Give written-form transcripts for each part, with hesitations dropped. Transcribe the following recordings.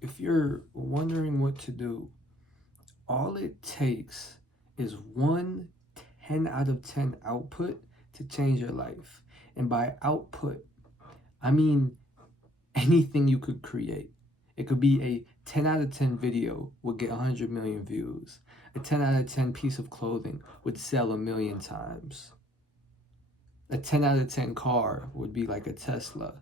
if you're wondering what to do, all it takes is one 10 out of 10 output to change your life. And by output, I mean anything you could create. It could be a 10 out of 10 video would get 100 million views. A 10 out of 10 piece of clothing would sell 1 million times. A 10 out of 10 car would be like a Tesla.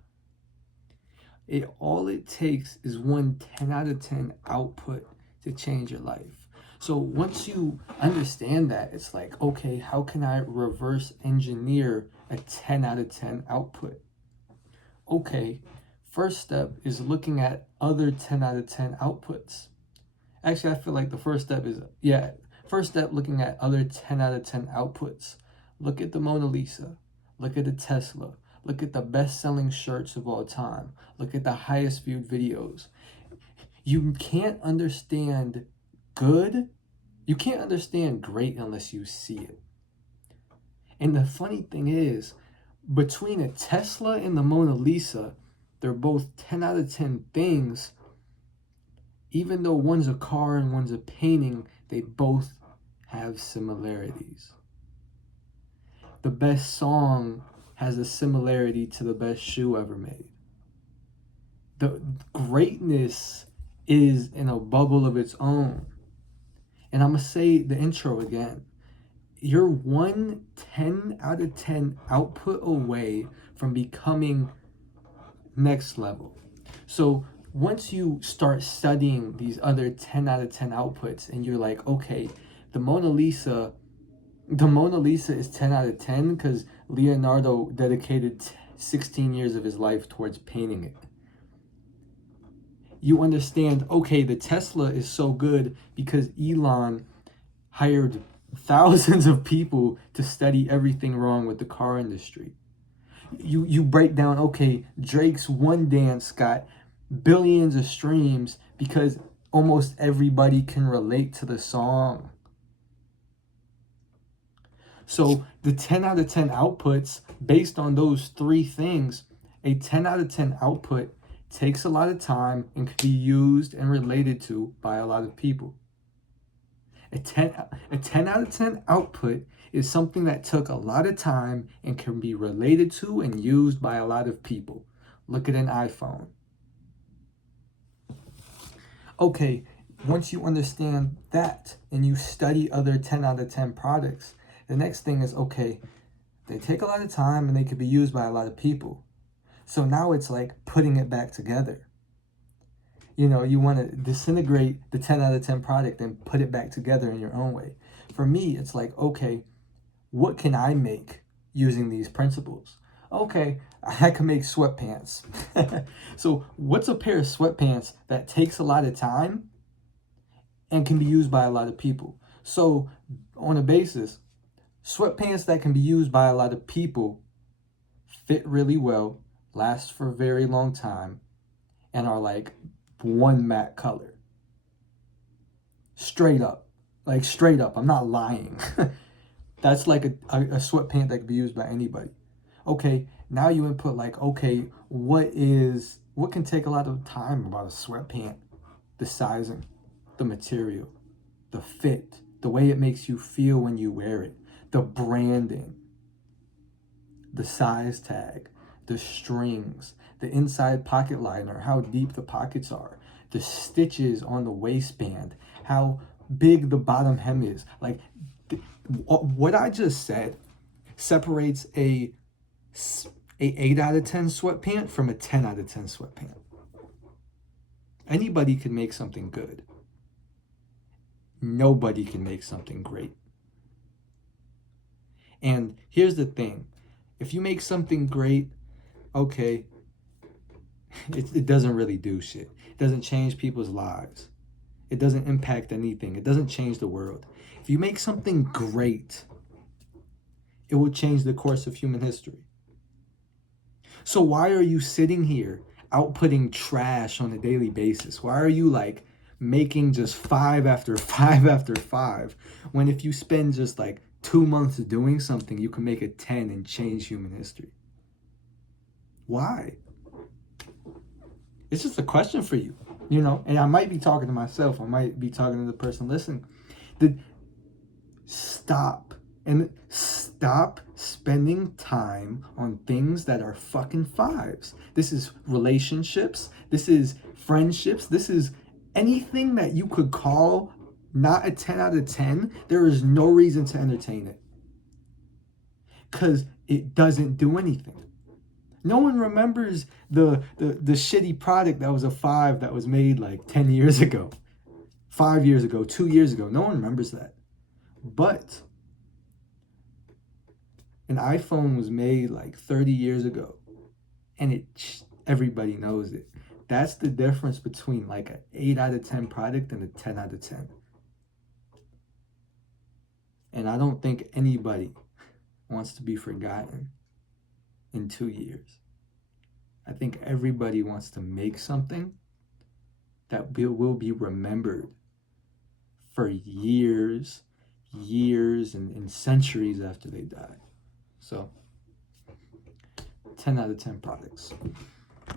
All it takes is one 10 out of 10 output to change your life. So once you understand that, it's like, okay, how can I reverse engineer a 10 out of 10 output? Okay, first step is looking at other 10 out of 10 outputs. Actually, I feel like the first step looking at other 10 out of 10 outputs. Look at the Mona Lisa. Look at the Tesla. Look at the best-selling shirts of all time. Look at the highest viewed videos. You can't understand good. You can't understand great unless you see it. And the funny thing is, between a Tesla and the Mona Lisa, they're both 10 out of 10 things. Even though one's a car and one's a painting, they both have similarities. The best song has a similarity to the best shoe ever made. The greatness is in a bubble of its own. And I'm going to say the intro again. You're one 10 out of 10 output away from becoming next level. So once you start studying these other 10 out of 10 outputs and you're like, okay, the Mona Lisa is 10 out of 10 because Leonardo dedicated 16 years of his life towards painting it. You understand, okay, the Tesla is so good because Elon hired thousands of people to study everything wrong with the car industry. You break down, okay, Drake's One Dance got billions of streams because almost everybody can relate to the song. So the 10 out of 10 outputs, based on those three things, a 10 out of 10 output takes a lot of time and can be used and related to by a lot of people. A 10 out of 10 output is something that took a lot of time and can be related to and used by a lot of people. Look at an iPhone. Okay, once you understand that and you study other 10 out of 10 products, the next thing is, okay, they take a lot of time and they can be used by a lot of people. So now it's like putting it back together. You know, you want to disintegrate the 10 out of 10 product and put it back together in your own way. For me, it's like, okay, what can I make using these principles? Okay, I can make sweatpants. So what's a pair of sweatpants that takes a lot of time and can be used by a lot of people? So on a basis, sweatpants that can be used by a lot of people fit really well, last for a very long time, and are like one matte color. Straight up. Like straight up. I'm not lying. That's like a sweatpant that can be used by anybody. Okay, now you input like, okay, what can take a lot of time about a sweatpant? The sizing, the material, the fit, the way it makes you feel when you wear it, the branding, the size tag, the strings, the inside pocket liner, how deep the pockets are, the stitches on the waistband, how big the bottom hem is. Like what I just said separates a 8 out of 10 sweatpant from a 10 out of 10 sweatpant. Anybody can make something good. Nobody can make something great. And here's the thing. If you make something great, okay, it doesn't really do shit. It doesn't change people's lives. It doesn't impact anything. It doesn't change the world. If you make something great, it will change the course of human history. So why are you sitting here outputting trash on a daily basis? Why are you like making just 5 after 5 after 5 when if you spend just like 2 months doing something, you can make it 10 and change human history? Why? It's just a question for you. You know, and I might be talking to myself. I might be talking to the person listening. The, stop spending time on things that are fucking fives. This is relationships. This is friendships. This is anything that you could call not a 10 out of 10. There is no reason to entertain it because it doesn't do anything. No one remembers the shitty product that was a 5 that was made like 10 years ago, 5 years ago, 2 years ago. No one remembers that. But an iPhone was made like 30 years ago, and everybody knows it. That's the difference between like an 8 out of 10 product and a 10 out of 10. And I don't think anybody wants to be forgotten in 2 years. I think everybody wants to make something that will be remembered for years, and centuries after they die. So, 10 out of 10 products.